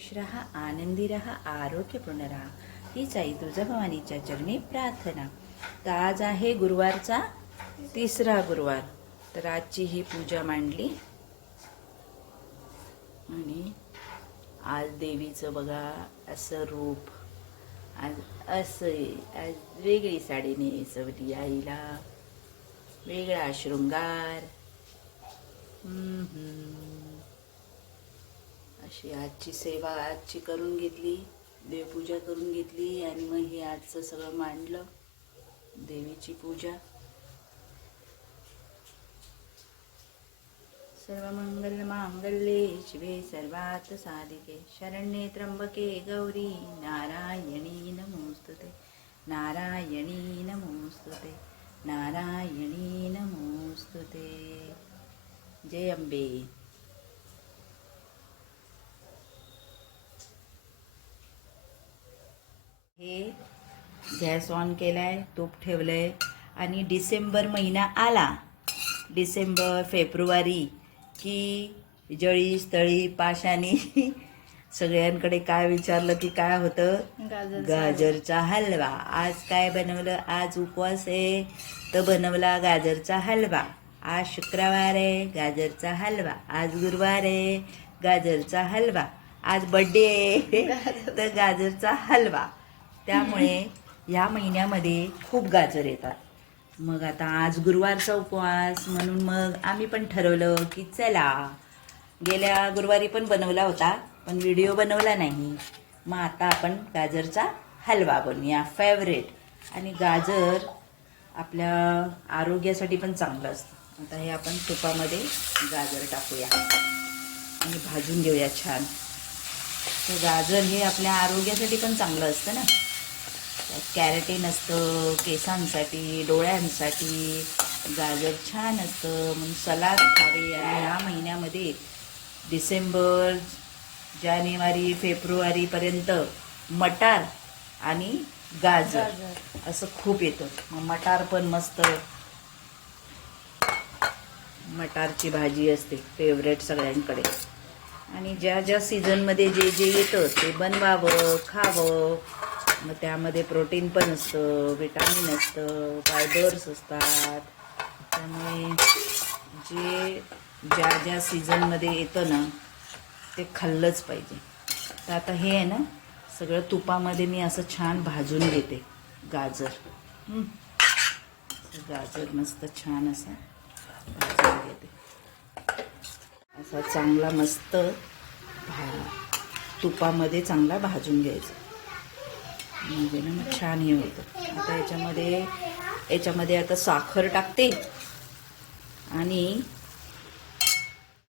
खुश रहा, आनंदी रहा, आरोग्यपूर्ण रहा, हीच आई तुळजाभवानीच्या चरणी प्रार्थना. तर आज आहे गुरुवारचा तिसरा गुरुवार. तर आजची ही पूजा मांडली आणि आज देवीचं बघा असं रूप. आज असं आज वेगळी साडी नेसवली आईला, वेगळा शृंगार. अशी आजची सेवा आजची करून घेतली, देवपूजा करून घेतली आणि मग हे आजचं सगळं मांडलं, देवीची पूजा. सर्वमंगल मांगल्ये शिवे सर्वार्थ साधिके शरण्ये त्र्यंबके गौरी नारायणी नमोस्तुते, नारायणी नमोस्तुते, नारायणी नमोस्तुते. जय अंबे. हे गॅस ऑन केलाय, तूप ठेवलंय आणि डिसेंबर महिना आला, डिसेंबर फेब्रुवारी की जळी स्थळी पाशानी सगळ्यांकडे काय विचारलं की काय होतं, गाजरचा हलवा. आज काय बनवलं, आज उपवास आहे तर बनवला गाजरचा हलवा. आज शुक्रवार आहे, गाजरचा हलवा. आज गुरुवार आहे, गाजरचा हलवा. आज बड्डे आहे तर गाजरचा हलवा. त्यामुळे या महिन्यामध्ये खूप गाजर येतात. मग आता आज गुरुवारचा उपवास म्हणून मग आम्ही पण ठरवलं की चला, गेल्या गुरुवारी पण बनवला होता पण व्हिडिओ बनवला नाही. मग आता आपण गाजरचा हलवा बनवूया, फेवरेट. आणि गाजर आपल्या आरोग्यासाठी पण चांगलं असतं. आता हे आपण तुपामध्ये गाजर टाकूया आणि भाजून घेऊया छान. तर गाजर हे आपल्या आरोग्यासाठी पण चांगलं असतं ना. कॅरेटीन असतं केसांसाठी, डोळ्यांसाठी. गाजर छान असतं म्हणून सलाद खावे. आणि ह्या महिन्यामध्ये डिसेंबर जानेवारी फेब्रुवारीपर्यंत मटार आणि गाजर असं खूप येतं. मग मटार पण मस्त, मटारची भाजी असते फेवरेट सगळ्यांकडे. आणि ज्या ज्या सीझनमध्ये जे जे येतं ते बनवावं, खावं. मग त्यामध्ये प्रोटीन पण असतं, विटामिन असतं, फायबर्स असतात. त्यामुळे जे ज्या ज्या सीझनमध्ये येतं ना ते खाल्लंच पाहिजे. तर आता हे आहे ना सगळं तुपामध्ये मी असं छान भाजून घेते गाजर. गाजर मस्त छान असं भाजून घेते. असा चांगला मस्त तुपामध्ये चांगला भाजून घ्यायचा म्हणजे ना मग छान हे होतं. आता याच्यामध्ये आता साखर टाकते आणि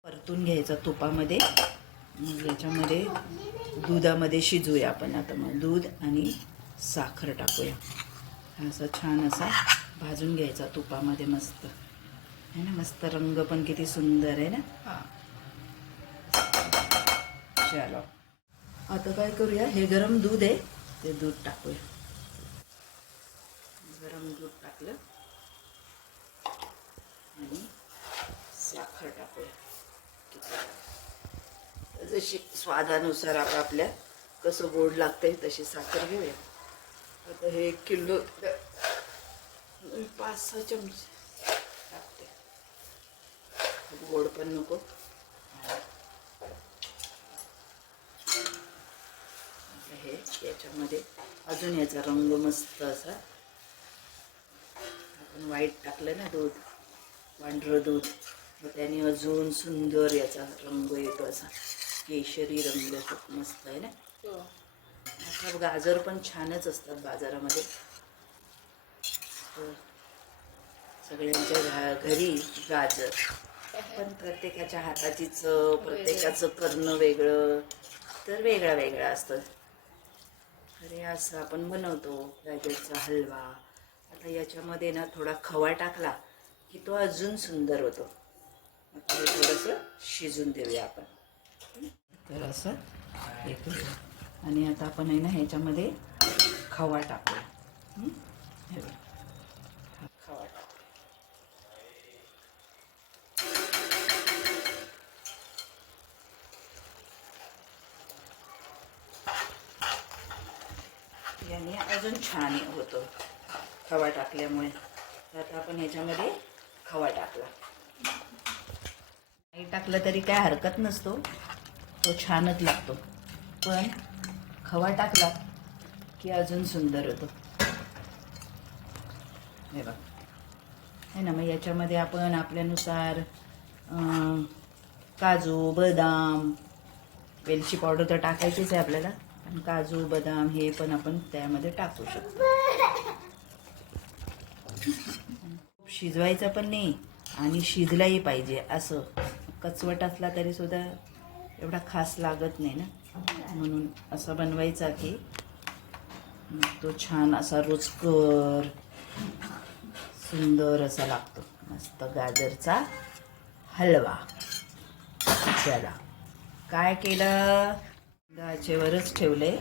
परतून घ्यायचा तुपामध्ये. मग याच्यामध्ये दुधामध्ये शिजूया आपण. आता मग दूध आणि साखर टाकूया. असा छान असा भाजून घ्यायचा तुपामध्ये मस्त आहे ना. मस्त रंग पण किती सुंदर आहे ना. चलो आता काय करूया, हे गरम दूध आहे ते दूध टाकूया. गरम दूध टाकलं आणि साखर टाकूया. जशी स्वादानुसार आपल्या कसं गोड लागतंय तशी साखर घेऊया. आता हे 1 किलो 5-6 चमचे टाकते. गोड पण नको. हे याच्यामध्ये अजून याचा रंग मस्त असा, आपण व्हाईट टाकलं ना दूध, पांढरं दूध, मग त्याने अजून सुंदर याचा रंग येतो असा केशरी रंग. खूप मस्त आहे ना. आता गाजर पण छानच असतात बाजारामध्ये. सगळ्यांच्या घरी गाजर, पण प्रत्येकाच्या हाताची चव, प्रत्येकाचं करणं वेगळं, तर वेगळा वेगळा असतं. अरे असं आपण बनवतो गाजरचा हलवा. आता याच्यामध्ये ना थोडा खवा टाकला की तो अजून सुंदर होतो. आता हे थोडंसं शिजून देऊया आपण. तर असं हे करूया. आणि आता आपण आहे ना ह्याच्यामध्ये खवा टाकूया. खवा टाकूया. त्याने अजून छान होतो खवा टाकल्यामुळे. तर आता आपण ह्याच्यामध्ये खवा टाकला. नाही टाकलं तरी काय हरकत नसतो, तो छानच लागतो. पण खवा टाकला की अजून सुंदर होतो. हे बघ आहे ना. मग याच्यामध्ये आपण आपल्यानुसार काजू, बदाम, वेलची पावडर तर टाकायचीच आहे आपल्याला, पण काजू, बदाम हे पण आपण त्यामध्ये टाकू शकतो. शिजवायचं पण नाही आणि शिजलाही पाहिजे. असं कचवट असला तरी सुद्धा एवढा खास लागत नाही ना, म्हणून असं बनवायचा की तो छान असा रुचकर सुंदर असा लागतो. मस्त गाजरचा हलवा. चला, काय केलं, आचेवरच ठेवले,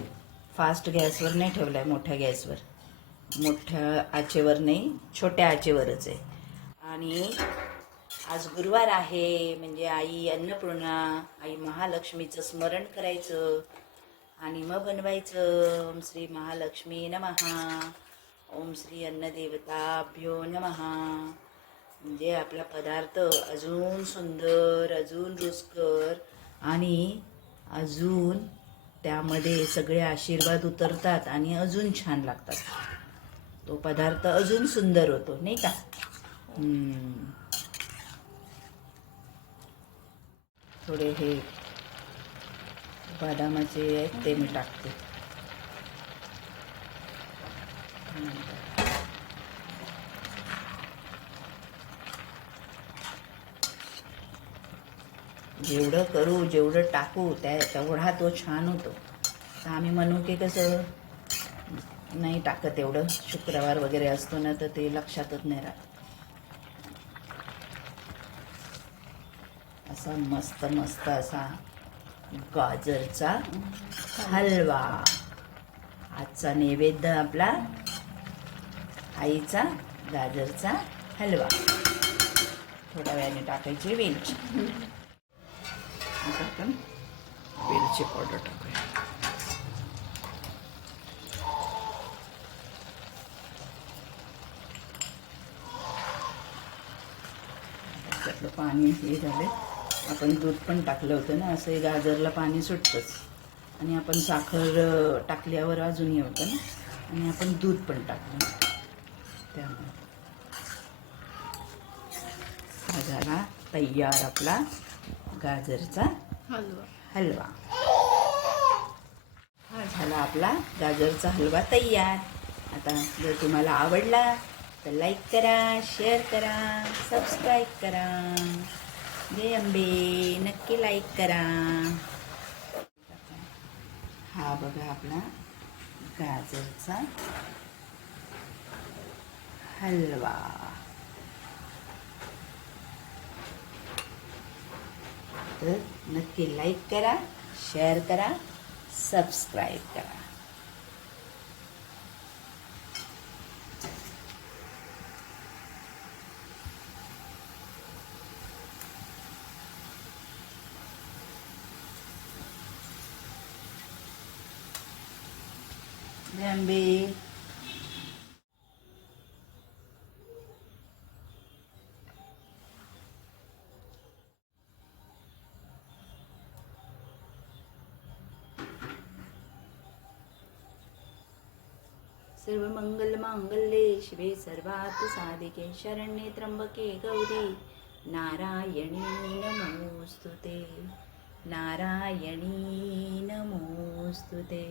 फास्ट गॅसवर नाही ठेवलाय, मोठ्या गॅसवर, मोठ्या आचेवर नाही, छोट्या आचेवरच आहे. आणि आज गुरुवार आहे, म्हणजे आई अन्नपूर्णा, आई महालक्ष्मीचं स्मरण करायचं आणि मग बनवायचं. ओम श्री महालक्ष्मी नमहा, ओम श्री अन्नदेवताभ्यो नमहा. म्हणजे आपला पदार्थ अजून सुंदर, अजून रुचकर आणि अजून त्यामध्ये सगळे आशीर्वाद उतरतात आणि अजून छान लागतात. तो पदार्थ अजून सुंदर होतो, नाही का? थोडे हे बदामाचे आहेत ते मी टाकते. जेवढं करू, जेवढं टाकू तेवढा तो छान होतो. तर आम्ही म्हणू की कसं नाही टाकत एवढं, शुक्रवार वगैरे असतो ना, तर ते लक्षातच नाही राहत. असा मस्त मस्त असा गाजरचा हलवा. आजचा नैवेद्य आपला आईचा गाजरचा हलवा. थोड्या वेळाने टाकायची वेलची. आता आपण वेलची पावडर टाकूया. त्यातलं पाणी हे झालं. आपण दूध पण टाकलं होतं ना, असं गाजरला पाणी सुटतंच. आणि आपण साखर टाकल्यावर अजून हे होतं ना, आणि आपण दूध पण टाकलं, त्यामुळे हा झाला तयार आपला गाजरचा हलवा. हा झाला आपला गाजरचा हलवा तयार. आता जर तुम्हाला आवडला तर लाईक करा, शेअर करा, सबस्क्राईब करा. जय अंबे, नक्की लाईक करा. हा बघा आपला गाजरचा हलवा. तर नक्की लाईक करा, शेअर करा, सबस्क्राईब करा. जय अंबे. सर्वमंगलमांगल्ये शिवे सर्वार्थ साधिके शरण्ये त्र्यंबके गौरी नारायणी नमोस्तुते. नारायणी नमोस्तुते.